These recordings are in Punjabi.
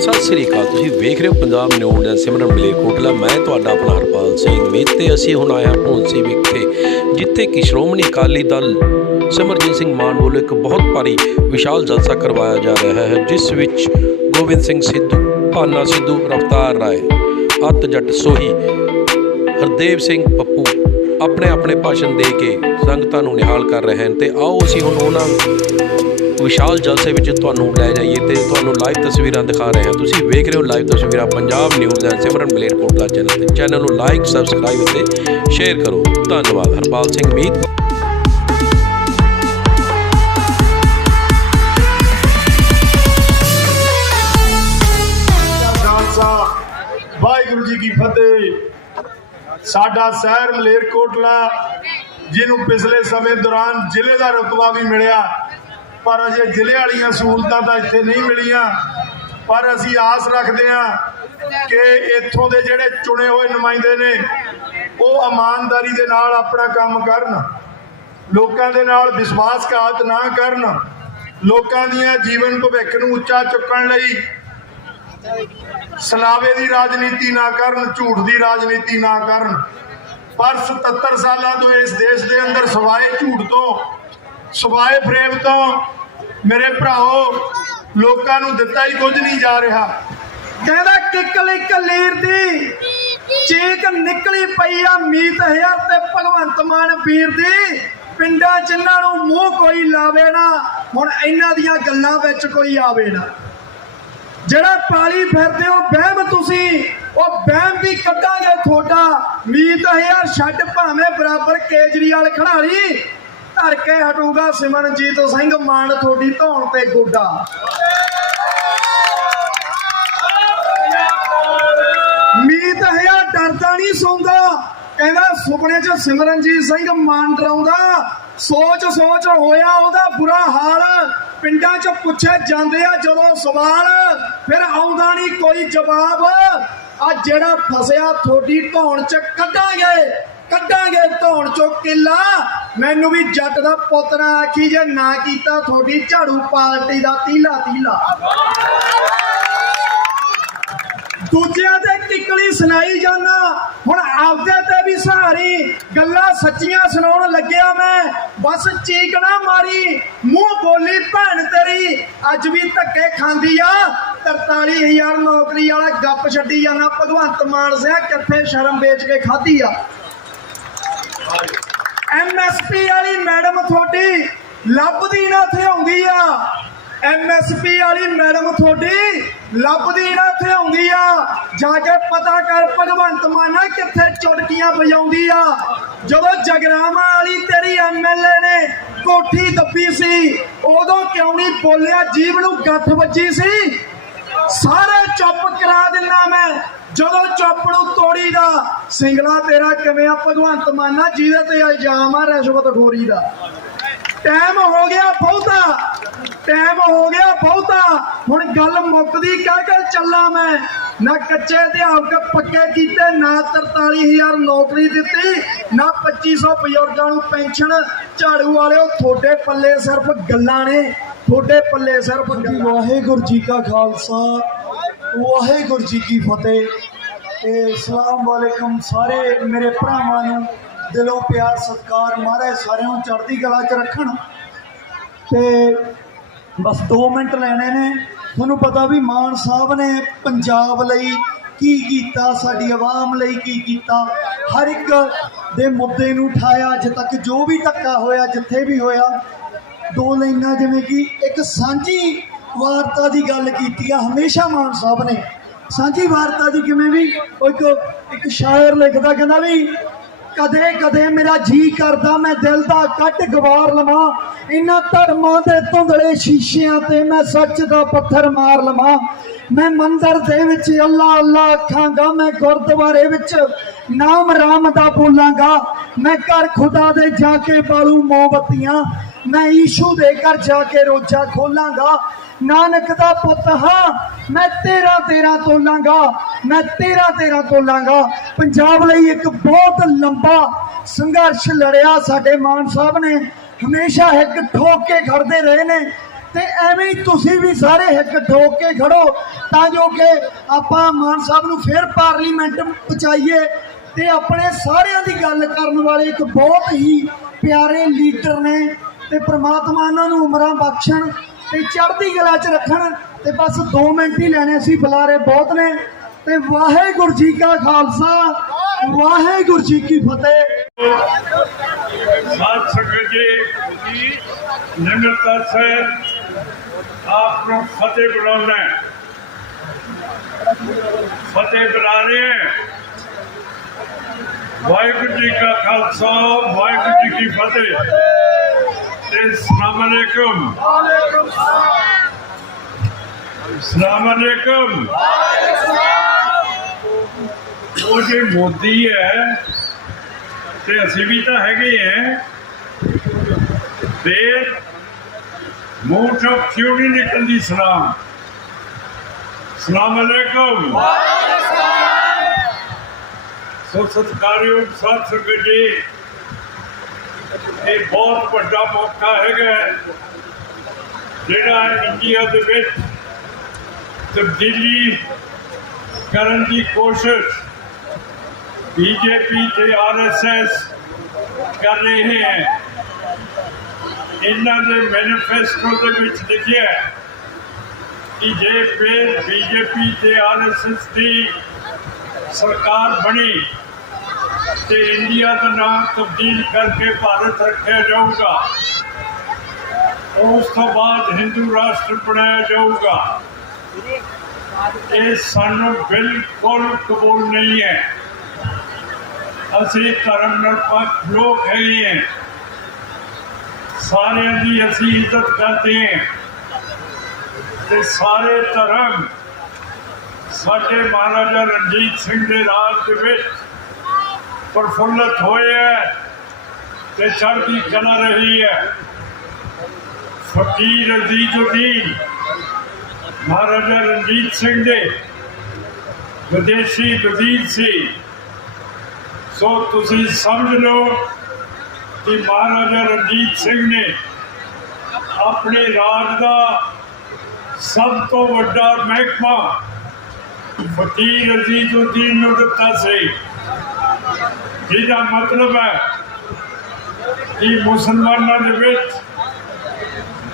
ਸਤਿ ਸ੍ਰੀ ਅਕਾਲ, ਤੁਸੀਂ ਵੇਖ ਰਹੇ ਹੋ ਪੰਜਾਬ ਨਿਊਜ਼ ਦਾ ਸਿਮਰਨ ਮਲੇਰਕੋਟਲਾ ਮੈਂ ਤੁਹਾਡਾ ਆਪਣਾ ਹਰਪਾਲ ਸਿੰਘ ਮੀਤ ਤੇ ਅਸੀਂ ਹੁਣ ਆਇਆ ਹਾਂ ਵਿਖੇ, ਜਿੱਥੇ ਕਿ ਸ਼੍ਰੋਮਣੀ ਅਕਾਲੀ ਦਲ ਸਿਮਰਜੀਤ ਸਿੰਘ ਮਾਨ ਵੱਲੋਂ ਇੱਕ ਬਹੁਤ ਭਾਰੀ ਵਿਸ਼ਾਲ ਜਲਸਾ ਕਰਵਾਇਆ ਜਾ ਰਿਹਾ ਹੈ, ਜਿਸ ਵਿੱਚ ਗੋਬਿੰਦ ਸਿੰਘ ਸਿੱਧੂ, ਭਾਨਾ ਸਿੱਧੂ, ਰਫਤਾਰ ਰਾਏ, ਅੱਤ ਜੱਟ ਸੋਹੀ, ਹਰਦੇਵ ਸਿੰਘ ਪੱਪੂ ਆਪਣੇ ਆਪਣੇ ਭਾਸ਼ਣ ਦੇ ਕੇ ਸੰਗਤਾਂ ਨੂੰ ਨਿਹਾਲ ਕਰ ਰਹੇ ਹਨ। ਤੇ ਆਓ ਅਸੀਂ ਹੁਣ ਉਹਨਾਂ ਵਿਸ਼ਾਲ ਜਲਸੇ ਵਿੱਚ ਤੁਹਾਨੂੰ ਲੈ ਜਾਈਏ ਤੇ ਤੁਹਾਨੂੰ ਲਾਈਵ ਤਸਵੀਰਾਂ ਦਿਖਾ ਰਹੇ ਹਾਂ। ਤੁਸੀਂ ਵੇਖ ਰਹੇ ਹੋ ਲਾਈਵ ਤਸਵੀਰਾਂ Punjab news and Simran Malerkotla channel ਤੇ। ਚੈਨਲ ਨੂੰ ਲਾਈਕ ਸਬਸਕ੍ਰਾਈਬ ਅਤੇ ਸ਼ੇਅਰ ਕਰੋ। ਧੰਨਵਾਦ, ਹਰਪਾਲ ਸਿੰਘ ਮੀਤ। ਖਾਲਸਾ, ਵਾਹਿਗੁਰੂ ਜੀ ਕੀ ਫਤਿਹ। ਸਾਡਾ ਸ਼ਹਿਰ ਮਲੇਰਕੋਟਲਾ, ਜਿਹਨੂੰ ਪਿਛਲੇ ਸਮੇਂ ਦੌਰਾਨ ਜ਼ਿਲ੍ਹੇ ਦਾ ਰੁਤਬਾ ਵੀ ਮਿਲਿਆ। ਪਰ ਅਜੇ ਜ਼ਿਲ੍ਹੇ ਵਾਲੀਆਂ ਸਹੂਲਤਾਂ ਤਾਂ ਇੱਥੇ ਨਹੀਂ ਮਿਲੀਆਂ। ਪਰ ਅਸੀਂ ਆਸ ਰੱਖਦੇ ਹਾਂ ਕਿ ਇੱਥੋਂ ਦੇ ਜਿਹੜੇ ਚੁਣੇ ਹੋਏ ਨੁਮਾਇੰਦੇ ਨੇ, ਉਹ ਇਮਾਨਦਾਰੀ ਦੇ ਨਾਲ ਆਪਣਾ ਕੰਮ ਕਰਨ। ਲੋਕਾਂ ਦੇ ਨਾਲ ਵਿਸ਼ਵਾਸਘਾਤ ਨਾ ਕਰਨ। ਲੋਕਾਂ ਦੀਆਂ ਜੀਵਨ ਭਵਿੱਖ ਨੂੰ ਉੱਚਾ ਚੁੱਕਣ ਲਈ ਸਲਾਵੇ ਦੀ ਰਾਜਨੀਤੀ ਨਾ ਕਰਨ, ਝੂਠ ਦੀ ਰਾਜਨੀਤੀ ਨਾ ਕਰਨ। ਪਰ 77 ਸਾਲਾਂ ਤੋਂ ਇਸ ਦੇਸ਼ ਦੇ ਅੰਦਰ ਸਵਾਏ ਝੂਠ ਤੋਂ ਸਵਾਏ ਫਰੇਬ ਤੋਂ ਮੇਰੇ ਭਰਾਓ, ਲੋਕਾਂ ਨੂੰ ਦਿੱਤਾ ਹੀ ਕੁਝ ਨਹੀਂ ਜਾ ਰਿਹਾ। ਕਹਿੰਦਾ ਕਿੱਕਲੀ ਕਲੀਰ ਦੀ ਚੀਕ ਨਿਕਲੀ ਪਈ ਆ ਮੀਤ ਹਜ਼ਾਰ ਤੇ ਭਗਵੰਤ ਮਾਨ ਵੀਰ ਦੀ। ਪਿੰਡਾਂ ਚ ਨੂੰ ਮੂੰਹ ਕੋਈ ਲਾਵੇ ਨਾ, ਹੁਣ ਇਹਨਾਂ ਦੀਆਂ ਗੱਲਾਂ ਵਿੱਚ ਕੋਈ ਆਵੇ ਨਾ। ਜਿਹੜਾ ਪਾਲੀ ਫਿਰਦੇ ਹੋ, ਵਹਿਮ ਤੁਸੀਂ, ਉਹ ਵਹਿਮ ਵੀ ਕੱਢਾਂਗੇ ਤੁਹਾਡਾ। ਮੀਤ ਹਜ਼ਾਰ ਛੱਡ ਭਾਵੇਂ ਬਰਾਬਰ ਕੇਜਰੀਵਾਲ ਖੜਾਲੀ ਧਰ ਕੇ ਹਟੂਗਾ ਸਿਮਰਨਜੀਤ ਸਿੰਘ ਮਾਨ ਤੁਹਾਡੀ ਧੌਣ ਤੇ ਗੋਡਾ। ਮੀਤ ਹੈ ਡਰਦਾ ਨਹੀਂ ਸੌਂਦਾ। ਕਹਿੰਦਾ ਸੁਪਨੇ 'ਚ ਸਿਮਰਨਜੀਤ ਸਿੰਘ ਮਾਨ ਡਰਾਉਂਦਾ। ਸੋਚ ਸੋਚ ਹੋਇਆ ਉਹਦਾ ਬੁਰਾ ਹਾਲ। ਪਿੰਡਾਂ 'ਚ ਪੁੱਛੇ ਜਾਂਦੇ ਆ ਜਦੋਂ ਸਵਾਲ। ਫਿਰ ਆਉਂਦਾ ਨਹੀਂ ਕੋਈ ਜਵਾਬ। ਆ ਜਿਹੜਾ ਫਸਿਆ ਥੋੜੀ ਧੌਣ 'ਚ ਕੱਢਾਂਗੇ। ਕੱਢਾਂਗੇ ਧੌਣ 'ਚੋਂ ਕਿੱਲਾ। ਮੈਨੂੰ ਵੀ ਜੱਟ ਦਾ ਪੁੱਤ ਨਾ ਆਖੀ ਜੇ ਨਾ ਕੀਤਾ ਥੋੜੀ ਝਾੜੂ ਪਾਰਟੀ ਦਾ ਤੀਲਾ ਤੀਲਾ। ਦੂਜਿਆਂ ਤੇ ਕਿੱਕਲੀ ਸੁਣਾਈ ਜਾਣਾ ਹੁਣ ਆਪਦੇ ਤੇ ਵੀ ਸਹਾਰੀ। ਗੱਲਾਂ ਸੱਚੀਆਂ ਸੁਣਾਉਣ ਲੱਗਿਆ ਮੈਂ, ਬਸ ਚੀਕਣਾ ਮਾਰੀ, ਮੂੰਹ ਬੋਲੀ ਭੈਣ ਤੇਰੀ। ਅੱਜ ਵੀ ਧੱਕੇ ਖਾਂਦੀ ਆ 43000 ਨੌਕਰੀ ਵਾਲਾ ਗੱਪ ਛੱਡੀ ਜਾਣਾ ਭਗਵੰਤ ਮਾਨ ਸਿਆ ਕਿੱਥੇ ਸ਼ਰਮ ਵੇਚ ਕੇ ਖਾਧੀ ਆ। ਐਮਐਸਪੀ ਵਾਲੀ ਮੈਡਮ ਤੁਹਾਡੀ ਲੱਭਦੀ ਨਾ ਇੱਥੇ ਆਉਂਦੀ ਆ। ਐਮਐਸਪੀ ਵਾਲੀ ਮੈਡਮ ਤੁਹਾਡੀ ਲੱਭਦੀ ਨਾ ਇੱਥੇ ਆਉਂਦੀ ਆ। ਜਾ ਕੇ ਪਤਾ ਕਰ ਭਗਵੰਤ ਮਾਨਾ ਕਿੱਥੇ ਚੁਟਕੀਆਂ ਵਜਾਉਂਦੀ ਆ। ਜਦੋਂ ਜਗਰਾਮਾ ਵਾਲੀ ਤੇਰੀ ਐਮਐਲਏ ਨੇ ਕੋਠੀ ਦੱਬੀ ਸੀ, ਉਦੋਂ ਕਿਉਂ ਨਹੀਂ ਬੋਲਿਆ? ਜੀਵ ਨੂੰ ਗੱਠ ਵੱਜੀ ਸੀ। ਸਾਰੇ ਚੁੱਪ ਕਰਾ ਦਿੰਨਾ ਮੈਂ। ਜਦੋਂ ਚੁੱਪ ਨੂੰ ਤੋੜੀ ਦਾ ਸਿੰਗਲਾ ਤੇਰਾ ਕਿਵੇਂ ਆ ਭਗਵੰਤ ਮਾਨਾ ਜਿਹਦੇ ਤੇ ਇਲਜ਼ਾਮ ਆ ਰਿਸ਼ਵਤ ਖੋਰੀ ਦਾ। ਟਾਈਮ ਹੋ ਗਿਆ ਬਹੁਤਾ ਟਾਈਮ ਹੋ ਗਿਆ ਬਹੁਤਾ। ਹੁਣ ਗੱਲ ਮੁੱਕਦੀ ਕਹਿ ਕੇ ਚੱਲਾਂ ਮੈਂ? ਨਾ ਕੱਚੇ ਅਧਿਆਪਕ ਪੱਕੇ ਕੀਤੇ ਨਾ 43000 ਨੌਕਰੀ ਦਿੱਤੀ ਨਾ 2500 ਬਜ਼ੁਰਗਾਂ ਨੂੰ ਪੈਨਸ਼ਨ। ਝਾੜੂ ਵਾਲਿਓ ਤੁਹਾਡੇ ਪੱਲੇ ਸਿਰਫ ਗੱਲਾਂ ਨੇ। ਤੁਹਾਡੇ ਪੱਲੇ ਸਿਰਫ ਵਾਹਿਗੁਰੂ ਜੀ ਕਾ ਖਾਲਸਾ। ਵਾਹਿਗੁਰੂ ਜੀ ਕੀ ਫਤਿਹ। ਤੇ ਸਲਾਮ ਵਾਲੇਕਮ ਸਾਰੇ ਮੇਰੇ ਭਰਾਵਾਂ ਨੂੰ। ਦਿਲੋਂ ਪਿਆਰ, ਸਤਿਕਾਰ ਮਹਾਰਾਜ ਸਾਰਿਆਂ ਨੂੰ ਚੜ੍ਹਦੀ ਕਲਾ 'ਚ ਰੱਖਣ। ਤੇ ਬਸ 2 ਮਿੰਟ ਲੈਣੇ ਨੇ। ਤੁਹਾਨੂੰ ਪਤਾ ਵੀ ਮਾਨ ਸਾਹਿਬ ਨੇ ਪੰਜਾਬ ਲਈ ਕੀ ਕੀਤਾ, ਸਾਡੀ ਆਵਾਮ ਲਈ ਕੀ ਕੀਤਾ। ਹਰ ਇੱਕ ਦੇ ਮੁੱਦੇ ਨੂੰ ਉਠਾਇਆ, ਅੱਜ ਤੱਕ ਜੋ ਵੀ ਧੱਕਾ ਹੋਇਆ, ਜਿੱਥੇ ਵੀ ਹੋਇਆ, ਦੋ ਲਾਈਨਾਂ ਜਿਵੇਂ ਕਿ ਇੱਕ ਸਾਂਝੀ ਵਾਰਤਾ ਦੀ ਗੱਲ ਕੀਤੀ ਆ, ਹਮੇਸ਼ਾ ਮਾਨ ਸਾਹਿਬ ਨੇ। ਸਾਂਝੀ ਵਾਰਤਾ ਦੀ ਕਿਵੇਂ ਵੀ ਇੱਕ ਇੱਕ ਸ਼ਾਇਰ ਲਿਖਦਾ, ਕਹਿੰਦਾ ਵੀ, ਕਦੇ ਕਦੇ ਮੇਰਾ ਜੀ ਕਰਦਾ, ਮੈਂ ਦਿਲ ਦਾ ਕੱਟ ਗਵਾਰ ਲਵਾਂ। ਇਹਨਾਂ ਧਰਮਾਂ ਦੇ ਧੁੰਦਲੇ ਸ਼ੀਸ਼ਿਆਂ ਤੇ ਮੈਂ ਸੱਚ ਦਾ ਪੱਥਰ ਮਾਰ ਲਵਾਂ। ਮੈਂ ਮੰਦਰ ਦੇ ਵਿੱਚ ਅੱਲਾ ਅੱਲਾ ਆਖਾਂਗਾ, ਮੈਂ ਗੁਰਦੁਆਰੇ ਵਿੱਚ ਨਾਮ ਰਾਮ ਦਾ ਬੋਲਾਂਗਾ। ਮੈਂ ਘਰ ਖੁਦਾ ਦੇ ਜਾ ਕੇ ਬਾਲੂ ਮੋਮਬੱਤੀਆਂ, ਮੈਂ ਈਸ਼ੂ ਦੇ ਘਰ ਜਾ ਕੇ ਰੋਜਾ ਖੋਲਾਂਗਾ। ਨਾਨਕ ਦਾ ਪੁੱਤ ਹਾਂ, ਮੈਂ ਤੇਰਾ ਤੇਰਾ ਤੋਲਾਂਗਾ ਮੈਂ ਤੇਰਾ ਤੇਰਾ ਤੋਲਾਂਗਾ ਪੰਜਾਬ ਲਈ ਇੱਕ ਬਹੁਤ ਲੰਬਾ ਸੰਘਰਸ਼ ਲੜਿਆ ਸਾਡੇ ਮਾਨ ਸਾਹਿਬ ਨੇ। ਹਮੇਸ਼ਾ ਇੱਕ ਠੋਕ ਕੇ ਖੜਦੇ ਰਹੇ ਨੇ। ਤੇ ਐਵੇਂ ਹੀ ਤੁਸੀਂ ਵੀ ਸਾਰੇ ਇੱਕ ਠੋਕ ਕੇ ਖੜੋ ਤਾਂ ਜੋ ਕਿ ਆਪਾਂ ਮਾਨ ਸਾਹਿਬ ਨੂੰ ਫਿਰ ਪਾਰਲੀਮੈਂਟ ਪਹੁੰਚਾਈਏ ਤੇ ਆਪਣੇ ਸਾਰਿਆਂ ਦੀ ਗੱਲ ਕਰਨ ਵਾਲੇ ਇੱਕ ਬਹੁਤ ਹੀ ਪਿਆਰੇ ਲੀਡਰ ਨੇ ਤੇ ਪ੍ਰਮਾਤਮਾ ਉਹਨਾਂ ਨੂੰ ਉਮਰਾਂ ਬਖਸ਼ਣ। ਤੇ ਚੜ੍ਹਦੀ ਕਲਾ 'ਚ ਰੱਖਣ ਤੇ ਬਸ 2 ਮਿੰਟ ਹੀ ਲੈਣੇ ਸੀ ਬੁਲਾਰੇ ਬਹੁਤ ਨੇ। ਤੇ ਵਾਹਿਗੁਰੂ ਜੀ ਕਾ ਖਾਲਸਾ, ਵਾਹਿਗੁਰੂ ਜੀ ਕੀ ਫਤਿਹ। ਸਾਧ ਸੰਗਤ ਜੀ ਨਿਮਰਤਾ ਸੇ ਆਪ ਨੂੰ ਫਤਿਹ ਬੁਲਾਉਣਾ ਹੈ। ਫਤਿਹ ਬੁਲਾ ਰਹੇ ਹੈ। ਵਾਹਿਗੁਰੂ ਜੀ ਕਾ ਖਾਲਸਾ, ਵਾਹਿਗੁਰੂ ਜੀ ਕੀ ਫਤਿਹ। السلام عليكم وعليكم السلام السلام عليكم ਉਹ ਜੇ ਮੋਦੀ ਹੈ ਤੇ ਅਸੀਂ ਵੀ ਤਾਂ ਹੈਗੇ ਹੈ ਤੇ ਮੂੰਹ ਚੋਂ ਕਿਉਂ ਨਹੀਂ ਨਿਕਲਦੀ ਸਲਾਮ? ਸਲਾਮ ਅਲੈਕਮ ਵਾਲੇਕਮ ਸੋ ਸਤਿਕਾਰਯੋਗ ਸਾਧ ਸੰਗਤ ਜੀ। ਇਹ ਬਹੁਤ ਵੱਡਾ ਮੌਕਾ ਹੈਗਾ ਜਿਹੜਾ ਇੰਡੀਆ ਦੇ ਵਿੱਚ ਤਬਦੀਲੀ ਕਰਨ ਦੀ ਕੋਸ਼ਿਸ਼ ਬੀਜੇਪੀ ਤੇ ਆਰਐਸਐਸ ਕਰ ਰਹੇ ਹੈ। ਇਹਨਾਂ ਦੇ ਮੈਨੀਫੈਸਟੋ ਦੇ ਵਿੱਚ ਲਿਖਿਆ ਹੈ ਕਿ ਜੇ ਫਿਰ ਬੀਜੇਪੀ ਤੇ ਆਰਐਸਐਸ ਦੀ ਸਰਕਾਰ ਬਣੀ ਤੇ ਇੰਡੀਆ ਦਾ ਨਾਮ ਤਬਦੀਲ ਕਰਕੇ ਭਾਰਤ ਰੱਖਿਆ ਜਾਊਗਾ। ਉਸ ਤੋਂ ਬਾਅਦ ਹਿੰਦੂ ਰਾਸ਼ਟਰ ਬਣਾਇਆ ਜਾਊਗਾ। ਇਹ ਸਾਨੂੰ ਬਿਲਕੁਲ ਕਬੂਲ ਨਹੀਂ ਹੈ। ਅਸੀਂ ਧਰਮ ਨਿਰਪੱਖ ਲੋਕ ਹੈ। ਸਾਰਿਆਂ ਦੀ ਅਸੀਂ ਇੱਜ਼ਤ ਕਰਦੇ ਹਾਂ। ਤੇ ਸਾਰੇ ਧਰਮ ਸਾਡੇ ਮਹਾਰਾਜਾ ਰਣਜੀਤ ਸਿੰਘ ਦੇ ਰਾਜ ਦੇ ਵਿੱਚ ਪ੍ਰਫੁੱਲਤ ਹੋਏ ਹੈ ਤੇ ਚੜ੍ਹਦੀ ਕਲਾ ਰਹੀ ਹੈ ਫਕੀਰ ਅਜ਼ੀਜ਼ੁਦੀਨ ਮਹਾਰਾਜਾ ਰਣਜੀਤ ਸਿੰਘ ਦੇ ਵਿਦੇਸ਼ੀ ਵਜ਼ੀਰ ਸੀ। ਸੋ ਤੁਸੀਂ ਸਮਝ ਲਓ ਕਿ ਮਹਾਰਾਜਾ ਰਣਜੀਤ ਸਿੰਘ ਨੇ ਆਪਣੇ ਰਾਜ ਦਾ ਸਭ ਤੋਂ ਵੱਡਾ ਮਹਿਕਮਾ ਫਕੀਰ ਅਜ਼ੀਜ਼ੁਦੀਨ ਨੂੰ ਦਿੱਤਾ ਸੀ। ਜਿਹਦਾ ਮਤਲਬ ਹੈ ਕਿ ਮੁਸਲਮਾਨਾਂ ਦੇ ਵਿੱਚ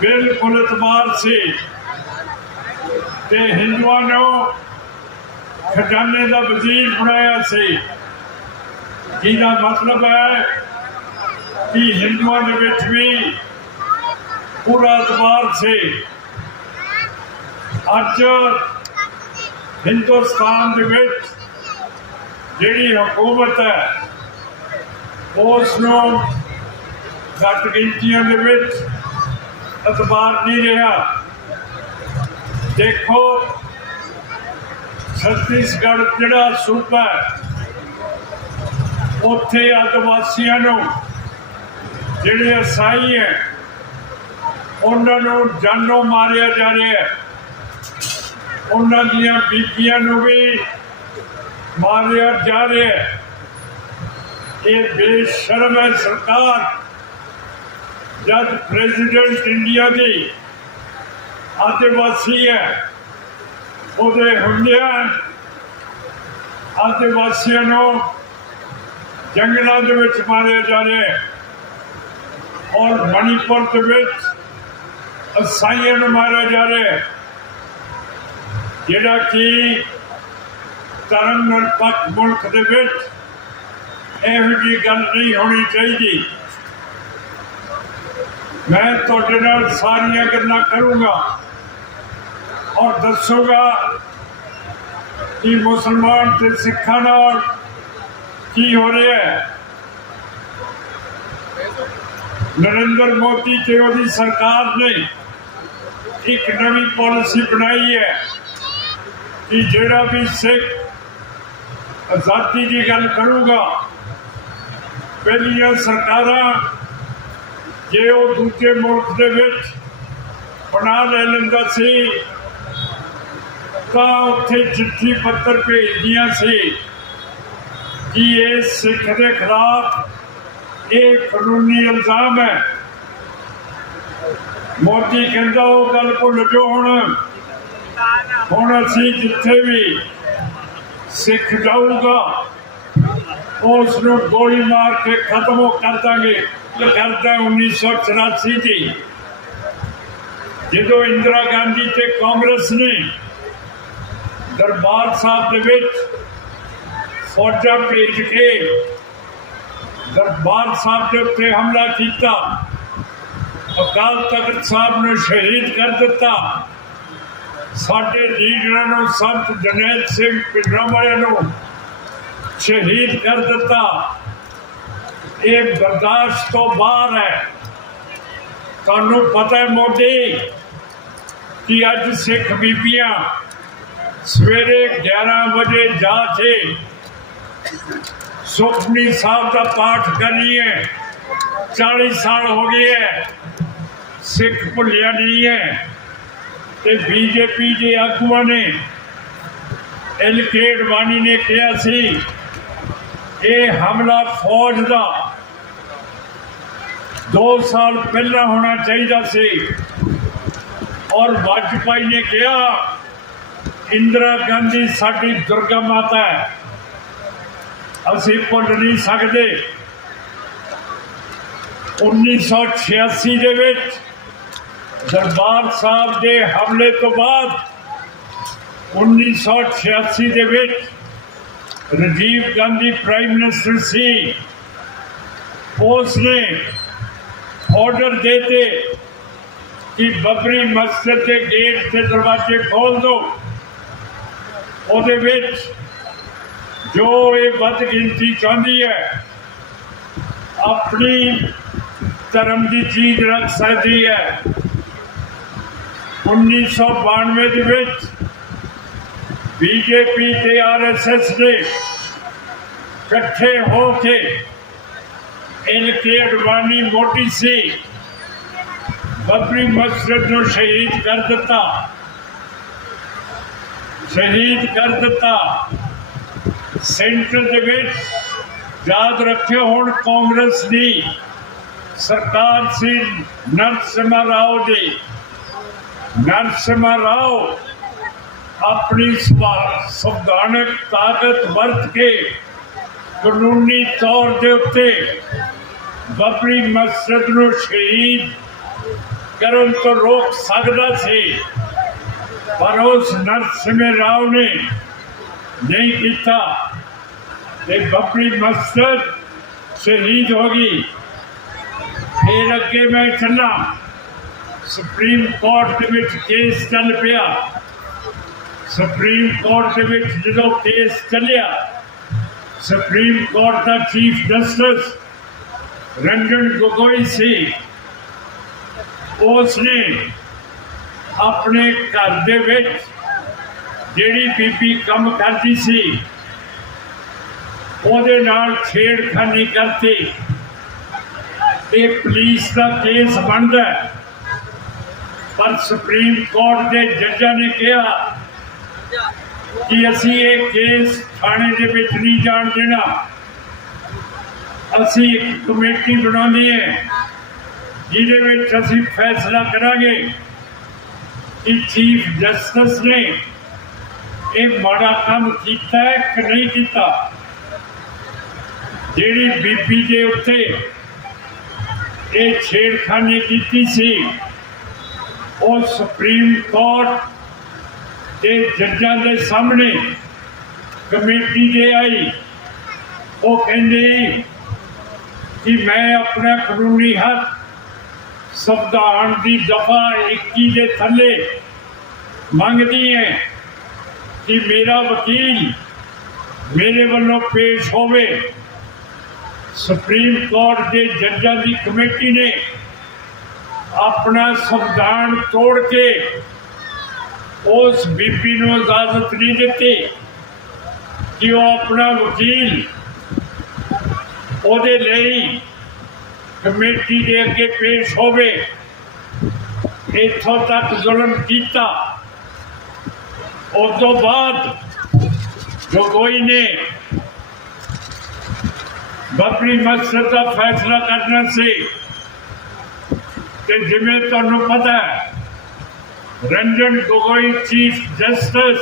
ਬਿਲਕੁਲ ਇਤਬਾਰ ਸੀ ਤੇ ਹਿੰਦੂਆਂ ਨੂੰ ਖਜ਼ਾਨੇ ਦਾ ਵਜ਼ੀਰ ਬਣਾਇਆ ਸੀ ਜਿਹਦਾ ਮਤਲਬ ਹੈ ਕਿ ਹਿੰਦੂਆਂ ਦੇ ਵਿੱਚ ਵੀ ਪੂਰਾ ਇਤਬਾਰ ਸੀ ਅੱਜ ਹਿੰਦੁਸਤਾਨ ਦੇ ਵਿੱਚ ਜਿਹੜੀ ਹਕੂਮਤ ਹੈ ਉਸ ਨੂੰ ਘੱਟ ਗਿਣਤੀਆਂ ਦੇ ਵਿੱਚ ਇਤਬਾਰ ਨਹੀਂ ਰਿਹਾ। ਦੇਖੋ, ਛੱਤੀਸਗੜ੍ਹ ਜਿਹੜਾ ਸੂਬਾ ਹੈ, ਉੱਥੇ ਆਦਿਵਾਸੀਆਂ ਨੂੰ ਜਿਹੜੇ ਅਸਾਈ ਹੈ, ਉਹਨਾਂ ਨੂੰ ਜਾਨੋਂ ਮਾਰਿਆ ਜਾ ਰਿਹਾ ਹੈ। ਉਹਨਾਂ ਦੀਆਂ ਬੀਬੀਆਂ ਨੂੰ ਵੀ ਮਾਰਿਆ ਜਾ ਰਿਹਾ ਹੈ। ਇਹ ਬੇਸ਼ਰਮ ਹੈ ਸਰਕਾਰ। ਜਦ ਪ੍ਰੈਜ਼ੀਡੈਂਟ ਇੰਡੀਆ ਦੀ ਆਦਿਵਾਸੀ ਹੈ, ਉਹਦੇ ਹੁੰਦਿਆਂ ਆਦਿਵਾਸੀਆਂ ਨੂੰ ਜੰਗਲਾਂ ਦੇ ਵਿੱਚ ਮਾਰਿਆ ਜਾ ਰਿਹਾ ਔਰ ਮਣੀਪੁਰ ਦੇ ਵਿੱਚ ਅਸਾਈਆਂ ਨੂੰ ਮਾਰਿਆ ਜਾ ਰਿਹਾ ਜਿਹੜਾ ਕਿ ਧਰਮ ਨਿਰਪੱਖ ਮੁਲਕ ਦੇ ਵਿੱਚ ਇਹੋ ਜਿਹੀ ਗੱਲ ਨਹੀਂ ਹੋਣੀ ਚਾਹੀਦੀ। ਮੈਂ ਤੁਹਾਡੇ ਨਾਲ ਸਾਰੀਆਂ ਗੱਲਾਂ ਕਰੂੰਗਾ ਔਰ ਦੱਸੂਗਾ ਕਿ ਮੁਸਲਮਾਨ ਤੇ ਸਿੱਖਾਂ ਨਾਲ ਕੀ ਹੋ ਰਿਹਾ ਹੈ। ਨਰਿੰਦਰ ਮੋਦੀ ਤੇ ਉਹਦੀ ਸਰਕਾਰ ਨੇ ਇੱਕ ਨਵੀਂ ਪਾਲਿਸੀ ਬਣਾਈ ਹੈ ਕਿ ਜਿਹੜਾ ਵੀ ਸਿੱਖ ਆਜ਼ਾਦੀ ਦੀ ਗੱਲ ਕਰੂਗਾ ਪਹਿਲੀਆਂ ਸਰਕਾਰਾਂ ਜੇ ਉਹ ਦੂਜੇ ਮੁਲਕ ਦੇ ਵਿੱਚ ਬਣਾ ਲੈ ਲੈਂਦਾ ਸੀ, ਤਾਂ ਉੱਥੇ ਚਿੱਠੀ ਪੱਤਰ ਭੇਜਦੀਆਂ ਸੀ ਕਿ ਇਹ ਸਿੱਖ ਦੇ ਖਿਲਾਫ ਇਹ ਕਾਨੂੰਨੀ ਇਲਜ਼ਾਮ ਹੈ। ਮੋਦੀ ਕਹਿੰਦਾ ਉਹ ਗੱਲ ਭੁੱਲ ਜਾਓ ਹੁਣ। ਹੁਣ ਅਸੀਂ ਜਿੱਥੇ ਵੀ ਸਿੱਖ ਜਾਊਗਾ ਉਸ ਨੂੰ ਗੋਲੀ ਮਾਰ ਕੇ ਖਤਮ ਉਹ ਕਰ ਦਾਂਗੇ। ਇਹ ਕਰਦਾ 1984 ਦੀ। ਜਦੋਂ ਇੰਦਰਾ ਗਾਂਧੀ ਤੇ ਕਾਂਗਰਸ ਨੇ ਦਰਬਾਰ ਸਾਹਿਬ ਦੇ ਵਿੱਚ ਫੌਜਾਂ ਭੇਜ ਕੇ ਦਰਬਾਰ ਸਾਹਿਬ ਦੇ ਉੱਤੇ ਹਮਲਾ ਕੀਤਾ, ਅਕਾਲ ਤਖਤ ਸਾਹਿਬ ਨੂੰ ਸ਼ਹੀਦ ਕਰ ਦਿੱਤਾ। ਸਾਡੇ ਲੀਡਰਾਂ ਨੂੰ ਸੰਤ ਜਨੈਲ ਸਿੰਘ ਪਿੰਡਰਾਂ ਵਾਲਿਆਂ ਨੂੰ ਸ਼ਹੀਦ ਕਰ ਦਿੱਤਾ। ਇਹ ਬਰਦਾਸ਼ਤ ਤੋਂ ਬਾਹਰ ਹੈ। ਤੁਹਾਨੂੰ ਪਤਾ ਹੈ ਮੋਦੀ, ਕਿ ਅੱਜ ਸਿੱਖ ਬੀਬੀਆਂ ਸਵੇਰੇ 11 ਵਜੇ ਜਾ ਕੇ ਸੁਖਨੀ ਸਾਹਿਬ ਦਾ ਪਾਠ ਕਰੀ ਹੈ। 40 ਸਾਲ ਹੋ ਗਏ ਹੈ। ਸਿੱਖ ਭੁੱਲਿਆ ਨਹੀਂ ਹੈ। ਤੇ ਬੀਜੇਪੀ ਦੇ ਆਗੂਆਂ ਨੇ, ਐਲ ਕੇ ਵਾਣੀ ਨੇ ਕਿਹਾ ਸੀ ਇਹ ਹਮਲਾ ਫੌਜ ਦਾ। 2 ਸਾਲ ਪਹਿਲਾਂ ਹੋਣਾ ਚਾਹੀਦਾ ਸੀ। ਔਰ ਵਾਜਪਾਈ ਨੇ ਕਿਹਾ, ਇੰਦਰਾ ਗਾਂਧੀ ਸਾਡੀ ਦੁਰਗਾ ਮਾਤਾ ਹੈ। ਅਸੀਂ ਭੁੱਲ ਨਹੀਂ ਸਕਦੇ। 1986 ਦੇ ਵਿੱਚ ਦਰਬਾਰ ਸਾਹਿਬ ਦੇ ਹਮਲੇ ਤੋਂ ਬਾਅਦ 1986 ਦੇ ਵਿੱਚ ਰਾਜੀਵ ਗਾਂਧੀ ਪ੍ਰਾਈਮ ਮਿਨਿਸਟਰ ਸੀ ਉਸ ਨੇ ਆਰਡਰ ਦੇਤੇ ਕਿ ਬੱਬਰੀ ਮਸਜਿਦ ਦੇ ਗੇਟ ਤੇ ਦਰਵਾਜ਼ੇ ਖੋਲ ਦਿਓ ਉਹਦੇ ਵਿੱਚ ਜੋ ਇਹ ਵੱਧ ਗਿਣਤੀ ਚਾਹੁੰਦੀ ਹੈ ਆਪਣੀ ਧਰਮ ਦੀ ਚੀਜ਼ ਰੱਖ ਸਕਦੀ ਹੈ 1992 ਦੇ ਵਿੱਚ ਬੀਜੇਪੀ ਤੇ ਆਰਐਸਐਸ ਨੇ ਇਕੱਠੇ ਹੋ ਕੇ ਇਨਕੇ ਅਡਵਾਨੀ ਮੋਟੀ ਸੀ। ਬੱਬਰੀ ਮਸਜਿਦ ਨੂੰ ਸ਼ਹੀਦ ਕਰ ਦਿੱਤਾ। ਸ਼ਹੀਦ ਕਰ ਦਿੱਤਾ। ਸੈਂਟਰ ਦੇ ਵਿੱਚ ਯਾਦ ਰੱਖਿਓ ਹੁਣ ਕਾਂਗਰਸ ਦੀ ਸਰਕਾਰ ਸੀ ਨਰਸਿਮਾ ਰਾਓ ਦੀ। ਨਰਸਿਮਾ ਰਾਓ ਆਪਣੀ ਸੰਵਿਧਾਨਕ ਤਾਕਤ ਵਰਤ ਕੇ ਕਾਨੂੰਨੀ ਤੌਰ ਦੇ ਉੱਤੇ ਬਬਰੀ ਮਸਜਿਦ ਨੂੰ ਸ਼ਹੀਦ ਕਰਨ ਤੋਂ ਰੋਕ ਸਕਦਾ ਸੀ, ਪਰ ਉਸ ਨਰਸਿਮੇ ਰਾਓ ਨੇ ਨਹੀਂ ਕੀਤਾ ਤੇ ਬੱਬਰੀ ਮਸਜਿਦ ਸ਼ਹੀਦ ਹੋ ਗਈ। ਫਿਰ ਅੱਗੇ ਮੈਂ ਚੱਲਾਂ। ਸੁਪਰੀਮ ਕੋਰਟ ਦੇ ਵਿੱਚ ਕੇਸ ਚੱਲ ਪਿਆ। ਸੁਪਰੀਮ ਕੋਰਟ ਦੇ ਵਿੱਚ ਜਦੋਂ ਕੇਸ ਚੱਲਿਆ ਸੁਪਰੀਮ ਕੋਰਟ ਦਾ ਚੀਫ ਜਸਟਿਸ ਰੰਜਨ ਗੋਗੋਈ ਸੀ। ਉਸ ਨੇ ਆਪਣੇ ਘਰ ਦੇ ਵਿੱਚ ਜਿਹੜੀ ਬੀਬੀ ਕੰਮ ਕਰਦੀ ਸੀ, ਉਹਦੇ ਨਾਲ ਛੇੜਖਾਨੀ ਕਰਤੀ। ਇਹ ਪੁਲਿਸ ਦਾ ਕੇਸ ਬਣਦਾ ਪਰ ਸੁਪਰੀਮ ਕੋਰਟ ਦੇ ਜੱਜਾਂ ਨੇ ਕਿਹਾ ਕਿ ਅਸੀਂ ਇਹ ਕੇਸ ਥਾਣੇ ਦੇ ਵਿੱਚ ਨਹੀਂ ਜਾਣ ਦੇਣਾ। ਅਸੀਂ ਇੱਕ ਕਮੇਟੀ ਬਣਾਉਣੀ ਹੈ, ਜਿਹਦੇ ਵਿੱਚ ਅਸੀਂ ਫੈਸਲਾ ਕਰਾਂਗੇ ਕਿ ਚੀਫ ਜਸਟਿਸ ਨੇ ਇਹ ਮਾੜਾ ਕੰਮ ਕੀਤਾ ਹੈ ਕਿ ਨਹੀਂ ਕੀਤਾ। ਜਿਹੜੀ ਬੀਬੀ ਦੇ ਉੱਤੇ ਇਹ ਛੇੜਖਾਨੀ ਕੀਤੀ ਸੀ, ਉਹ ਸੁਪਰੀਮ ਕੋਰਟ ਦੇ ਜੱਜਾਂ ਦੇ ਸਾਹਮਣੇ ਕਮੇਟੀ ਦੇ ਆਈ, ਉਹ ਕਹਿੰਦੇ ਕਿ ਮੈਂ ਆਪਣਾ ਕਾਨੂੰਨੀ ਹੱਕ ਸੰਵਿਧਾਨ ਦੀ ਦਫਾ 21 ਦੇ ਥੱਲੇ ਮੰਗਦੀ ਹੈ ਕਿ ਮੇਰਾ ਵਕੀਲ ਮੇਰੇ ਵੱਲੋਂ ਪੇਸ਼ ਹੋਵੇ। ਸੁਪਰੀਮ ਕੋਰਟ ਦੇ ਜੱਜਾਂ ਦੀ ਕਮੇਟੀ ਨੇ ਆਪਣਾ ਸੰਵਿਧਾਨ ਤੋੜ ਕੇ ਉਸ ਬੀਬੀ ਨੂੰ ਇਜਾਜ਼ਤ ਨਹੀਂ ਦਿੱਤੀ ਕਿ ਉਹ ਆਪਣਾ ਵਕੀਲ ਉਹਦੇ ਲਈ ਕਮੇਟੀ ਦੇ ਅੱਗੇ ਪੇਸ਼ ਹੋਵੇ। ਇੱਥੋਂ ਤੱਕ ਜ਼ੁਲਮ ਕੀਤਾ। ਉਸ ਤੋਂ ਬਾਅਦ ਜੋ ਕੋਈ ਨੇ ਬੱਬਰੀ ਮਕਸਦ ਦਾ ਫੈਸਲਾ ਕਰਨਾ ਸੀ, ਤੇ ਜਿਵੇਂ ਤੁਹਾਨੂੰ ਪਤਾ ਹੈ Ranjan Gogoi chief justice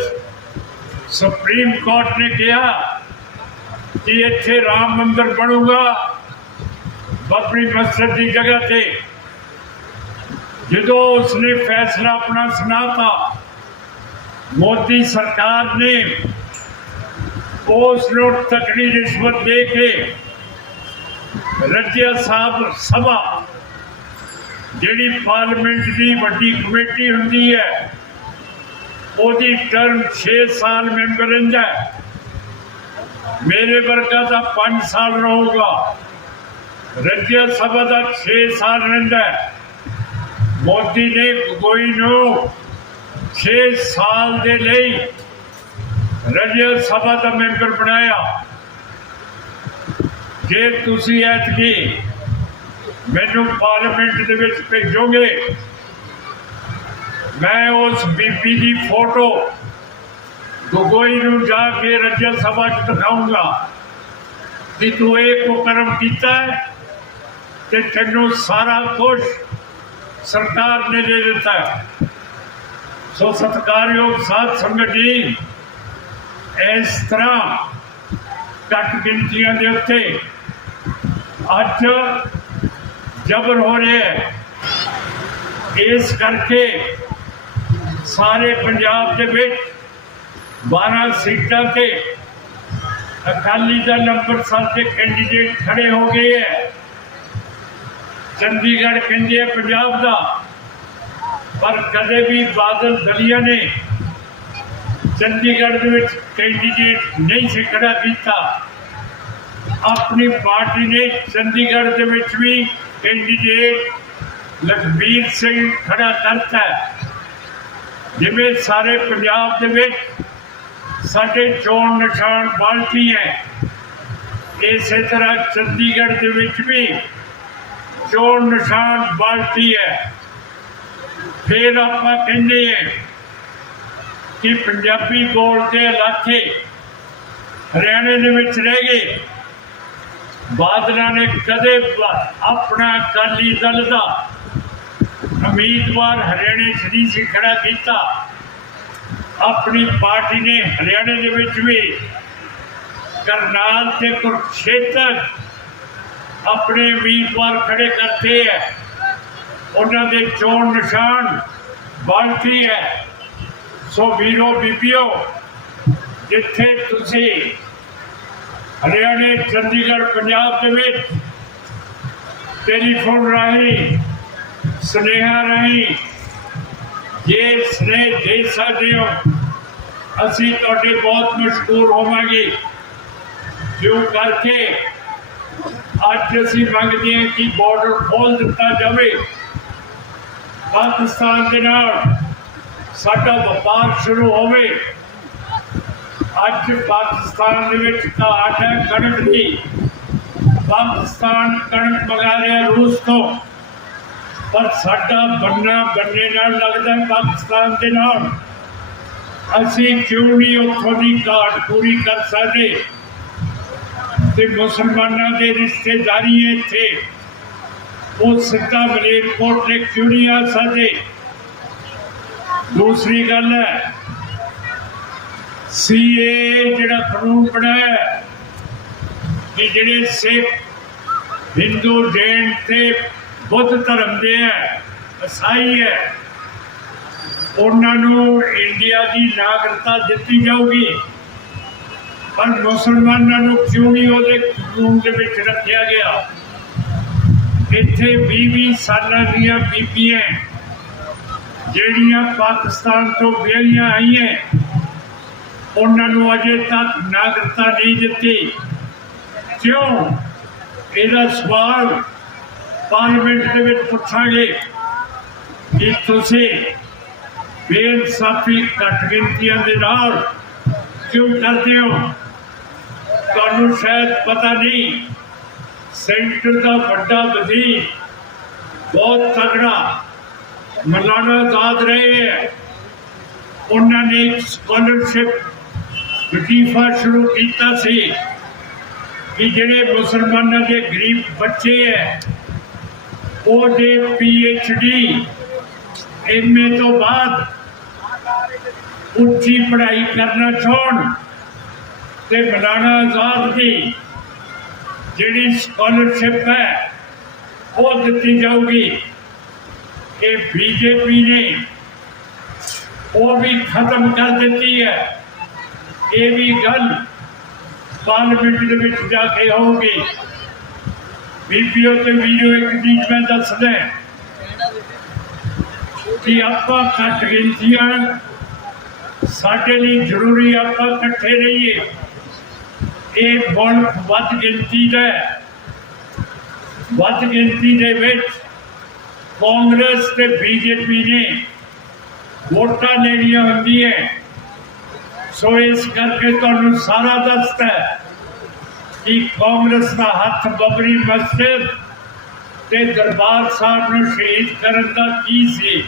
supreme court ਨੇ ਕਿਹਾ ਕਿ ਇੱਥੇ ਰਾਮ ਮੰਦਿਰ ਬਣੂਗਾ ਬੱਬਰੀ ਮਸਜਿਦ ਦੀ ਜਗ੍ਹਾ ਤੇ ਜਦੋਂ ਉਸਨੇ ਫੈਸਲਾ ਆਪਣਾ ਸੁਣਾਤਾ ਮੋਦੀ ਸਰਕਾਰ ਨੇ ਉਸ ਨੂੰ ਤਕੜੀ ਰਿਸ਼ਵਤ ਦੇ ਕੇ ਰੱਜਿਆ ਸਾਹਿਬ ਸਭਾ ਜਿਹੜੀ ਪਾਰਲੀਮੈਂਟ ਦੀ ਵੱਡੀ ਕਮੇਟੀ ਹੁੰਦੀ ਹੈ, ਉਹਦੀ ਟਰਮ 6 ਸਾਲ ਮੈਂਬਰ ਰਹਿੰਦਾ ਮੇਰੇ ਵਰਗਾ ਦਾ 5 ਸਾਲ ਰਹੂਗਾ। ਰੱਜਿਆ ਸਭਾ ਦਾ 6 ਸਾਲ ਰਹਿੰਦਾ ਮੋਦੀ ਨੇ ਗੋਈ ਨੂੰ 6 ਸਾਲ ਦੇ ਲਈ ਰਜਿਆ ਸਭਾ ਦਾ ਮੈਂਬਰ ਬਣਾਇਆ। ਜੇ ਤੁਸੀਂ ਐਤਕੀ ਮੈਨੂੰ ਪਾਰਲੀਮੈਂਟ ਦੇ ਵਿੱਚ ਭੇਜੋਗੇ? ਮੈਂ ਉਸ ਬੀਬੀ ਦੀ ਫੋਟੋ ਗੋਗੋਈ ਨੂੰ ਜਾ ਕੇ ਰੱਜਿਆ ਸਭਾ 'ਚ ਦਿਖਾਊਂਗਾ। ਕਿ ਤੂੰ ਇਹ ਕੁਕਰਮ ਕੀਤਾ ਹੈ ਤੇ ਤੈਨੂੰ ਸਾਰਾ ਕੁਝ ਸਰਕਾਰ ਨੇ ਦੇ ਦਿੱਤਾ ਹੈ। ਸੋ ਸਤਿਕਾਰਯੋਗ ਸਾਧ ਸੰਗਤ ਜੀ, ਇਸ ਤਰ੍ਹਾਂ ਘੱਟ ਗਿਣਤੀਆਂ ਦੇ ਉੱਤੇ ਅੱਜ ਜਬਰ ਹੋ ਰਿਹਾ ਹੈ। ਇਸ ਕਰਕੇ ਸਾਰੇ ਪੰਜਾਬ ਦੇ ਵਿੱਚ 12 ਸੀਟਾਂ ਤੇ ਅਕਾਲੀ ਦਲ ਅੰਮ੍ਰਿਤਸਰ ਦੇ ਕੈਂਡੀਡੇਟ ਖੜੇ ਹੋ ਗਏ ਹੈ। ਚੰਡੀਗੜ੍ਹ ਕਹਿੰਦੇ ਪੰਜਾਬ ਦਾ, ਪਰ ਕਦੇ ਵੀ ਬਾਦਲ ਦਲੀਆ ਨੇ ਚੰਡੀਗੜ੍ਹ ਦੇ ਵਿੱਚ ਕੈਂਡੀਡੇਟ ਨਹੀਂ ਸੀ ਖੜਾ ਕੀਤਾ। ਆਪਣੀ ਪਾਰਟੀ ਨੇ ਚੰਡੀਗੜ੍ਹ ਦੇ ਵਿੱਚ ਵੀ ਕੈਂਡੀਡੇਟ ਲਖਬੀਰ ਸਿੰਘ ਖੜਾ ਕਰਤਾ ਹੈ। ਜਿਵੇਂ ਸਾਰੇ ਪੰਜਾਬ ਦੇ ਵਿੱਚ ਸਾਡੇ ਚੋਣ ਨਿਸ਼ਾਨ ਬਾਲਤੀ ਹੈ, ਇਸੇ ਤਰ੍ਹਾਂ ਚੰਡੀਗੜ੍ਹ ਦੇ ਵਿੱਚ ਵੀ ਚੋਣ ਨਿਸ਼ਾਨ ਬਾਲਤੀ ਹੈ ਫਿਰ ਆਪਾਂ ਕਹਿੰਦੇ ਹਾਂ ਕਿ ਪੰਜਾਬੀ ਬੋਲਦੇ ਇਲਾਕੇ ਹਰਿਆਣੇ ਦੇ ਵਿੱਚ ਰਹਿ ਗਏ ਬਾਦਲਾਂ ਨੇ ਕਦੇ ਆਪਣਾ ਅਕਾਲੀ ਦਲ ਦਾ ਉਮੀਦਵਾਰ ਹਰਿਆਣੇ 'ਚ ਨਹੀਂ ਸੀ ਖੜਾ ਕੀਤਾ। ਆਪਣੀ ਪਾਰਟੀ ਨੇ ਹਰਿਆਣੇ ਦੇ ਵਿੱਚ ਵੀ ਕਰਨਾਲ ਤੇ ਕੁਰਕਸ਼ੇਤਰ ਆਪਣੇ ਉਮੀਦਵਾਰ ਖੜੇ ਕਰਤੇ ਹੈ। ਉਹਨਾਂ ਦੇ ਚੋਣ ਨਿਸ਼ਾਨ ਬਾਲਟੀ ਹੈ। ਸੋ ਵੀਰੋ, ਬੀਬੀਓ, ਜਿੱਥੇ ਤੁਸੀਂ ਹਰਿਆਣੇ, ਚੰਡੀਗੜ੍ਹ, ਪੰਜਾਬ ਦੇ ਵਿੱਚ ਟੈਲੀਫੋਨ ਰਾਹੀਂ, ਸੁਨੇਹਾ ਰਾਹੀਂ, ਜੇ ਸਨੇਹ ਦੇ ਸਕਦੇ ਹੋ, ਅਸੀਂ ਤੁਹਾਡੇ ਬਹੁਤ ਮਸ਼ਹੂਰ ਹੋਵਾਂਗੇ। ਜੋ ਕਰਕੇ ਅੱਜ ਅਸੀਂ ਮੰਗਦੇ ਹਾਂ ਕਿ ਬਾਰਡਰ ਖੋਲ ਦਿੱਤਾ ਜਾਵੇ। ਪਾਕਿਸਤਾਨ ਦੇ ਨਾਲ ਸਾਡਾ ਵਪਾਰ ਸ਼ੁਰੂ ਹੋਵੇ। ਅੱਜ ਪਾਕਿਸਤਾਨ ਦੇ ਵਿੱਚ ਘਾਟ ਹੈ ਕਣਕ ਦੀ ਪਾਕਿਸਤਾਨ ਕਣਕ ਮੰਗਾ ਰਿਹਾ ਰੂਸ ਤੋਂ। ਪਰ ਸਾਡਾ ਬੰਨਾ ਬੰਨੇ ਨਾਲ ਲੱਗਦਾ ਪਾਕਿਸਤਾਨ ਦੇ ਨਾਲ। ਅਸੀਂ ਕਿਉਂ ਨਹੀਂ ਉੱਥੋਂ ਦੀ ਘਾਟ ਪੂਰੀ ਕਰ ਸਕਦੇ? ਤੇ ਮੁਸਲਮਾਨਾਂ ਦੇ ਰਿਸ਼ਤੇਦਾਰੀ ਹੈ ਇੱਥੇ। ਉਹ ਸਿੱਧਾ ਮਲੇਰਕੋਟ ਨੇ ਕਿਉਂ ਨਹੀਂ ਆ ਸਕਦੇ? ਦੂਸਰੀ ਗੱਲ ਹੈ ਸੀਏ ਜਿਹੜਾ ਕਾਨੂੰਨ ਬਣਾਇਆ ਕਿ ਜਿਹੜੇ ਸਿੱਖ, ਹਿੰਦੂ, ਜੈਨ ਤੇ ਬੁੱਧ ਧਰਮ ਦੇ ਹੈ ਈਸਾਈ ਹੈ, ਉਹਨਾਂ ਨੂੰ ਇੰਡੀਆ ਦੀ ਨਾਗਰਿਕਤਾ ਦਿੱਤੀ ਜਾਊਗੀ। ਪਰ ਮੁਸਲਮਾਨਾਂ ਨੂੰ ਕਿਉਂ ਨਹੀਂ ਉਹਦੇ ਕਾਨੂੰਨ ਦੇ ਵਿੱਚ ਰੱਖਿਆ ਗਿਆ? ਇੱਥੇ 20 ਸਾਲਾਂ ਦੀਆਂ ਬੀਬੀਆਂ ਜਿਹੜੀਆਂ ਪਾਕਿਸਤਾਨ ਤੋਂ ਵਿਆਹੀਆਂ ਆਈਆਂ। ਉਹਨਾਂ ਨੂੰ ਅਜੇ ਤੱਕ ਨਾਗਰਿਕਤਾ ਨਹੀਂ ਦਿੱਤੀ। ਕਿਉਂ? ਇਹਦਾ ਸਵਾਲ ਪਾਰਲੀਮੈਂਟ ਦੇ ਵਿੱਚ ਪੁੱਛਾਂਗੇ ਕਿ ਤੁਸੀਂ ਬੇਇਨਸਾਫੀ ਘੱਟ ਗਿਣਤੀਆਂ ਦੇ ਨਾਲ ਕਿਉਂ ਕਰਦੇ ਹੋ? ਤੁਹਾਨੂੰ ਸ਼ਾਇਦ ਪਤਾ ਨਹੀਂ, ਸੈਂਟਰ ਦਾ ਵੱਡਾ ਵਜ਼ੀਰ ਬਹੁਤ ਤਗੜਾ ਮਲਾਨਾ ਆਜ਼ਾਦ ਰਹੇ ਹੈ। ਉਹਨਾਂ ਨੇ ਇੱਕ ਸਕਾਲਰਸ਼ਿਪ ਵਜ਼ੀਫਾ ਸ਼ੁਰੂ ਕੀਤਾ ਸੀ ਕਿ ਜਿਹੜੇ ਮੁਸਲਮਾਨਾਂ ਦੇ ਗਰੀਬ ਬੱਚੇ ਹੈ ਉਹਦੇ ਪੀ ਐਚ ਡੀ ਐਮਏ ਤੋਂ ਬਾਅਦ ਉੱਚੀ ਪੜ੍ਹਾਈ ਕਰਨਾ ਚਾਹਣ ਤੇ ਮਲਾਣਾ ਆਜ਼ਾਦ ਦੀ ਜਿਹੜੀ ਸਕਾਲਰਸ਼ਿਪ ਹੈ ਉਹ ਦਿੱਤੀ ਜਾਊਗੀ। ਇਹ ਬੀਜੇਪੀ ਨੇ ਉਹ ਵੀ ਖਤਮ ਕਰ ਦਿੱਤੀ ਹੈ ਇਹ ਵੀ ਗੱਲ ਪਾਰਲੀਮੈਂਟ ਦੇ ਵਿੱਚ ਜਾ ਕੇ ਹੋਊਗੀ ਬੀਬੀਓ ਤੇ ਵੀਡੀਓ ਇੱਕ ਚੀਜ਼ ਮੈਂ ਦੱਸਦਾ ਕਿ ਆਪਾਂ ਘੱਟ ਗਿਣਤੀਆਂ, ਸਾਡੇ ਲਈ ਜ਼ਰੂਰੀ ਆਪਾਂ ਇਕੱਠੇ ਰਹੀਏ। ਇਹ ਮੁਲਕ ਵੱਧ ਗਿਣਤੀ ਦਾ ਵੱਧ ਗਿਣਤੀ ਦੇ ਵਿੱਚ ਕਾਂਗਰਸ ਤੇ ਬੀਜੇਪੀ ਨੇ ਵੋਟਾਂ ਲੈਣੀਆਂ ਹੁੰਦੀਆਂ ਸੋ ਇਸ ਕਰਕੇ ਤੁਹਾਨੂੰ ਸਾਰਾ ਦੱਸਦਾ ਕਿ ਕਾਂਗਰਸ ਦਾ ਹੱਥ ਬਬਰੀ ਮਸਜਿਦ ਤੇ ਦਰਬਾਰ ਸਾਹਿਬ ਨੂੰ ਸ਼ਹੀਦ ਕਰਨ ਦਾ ਕੀ ਸੀ?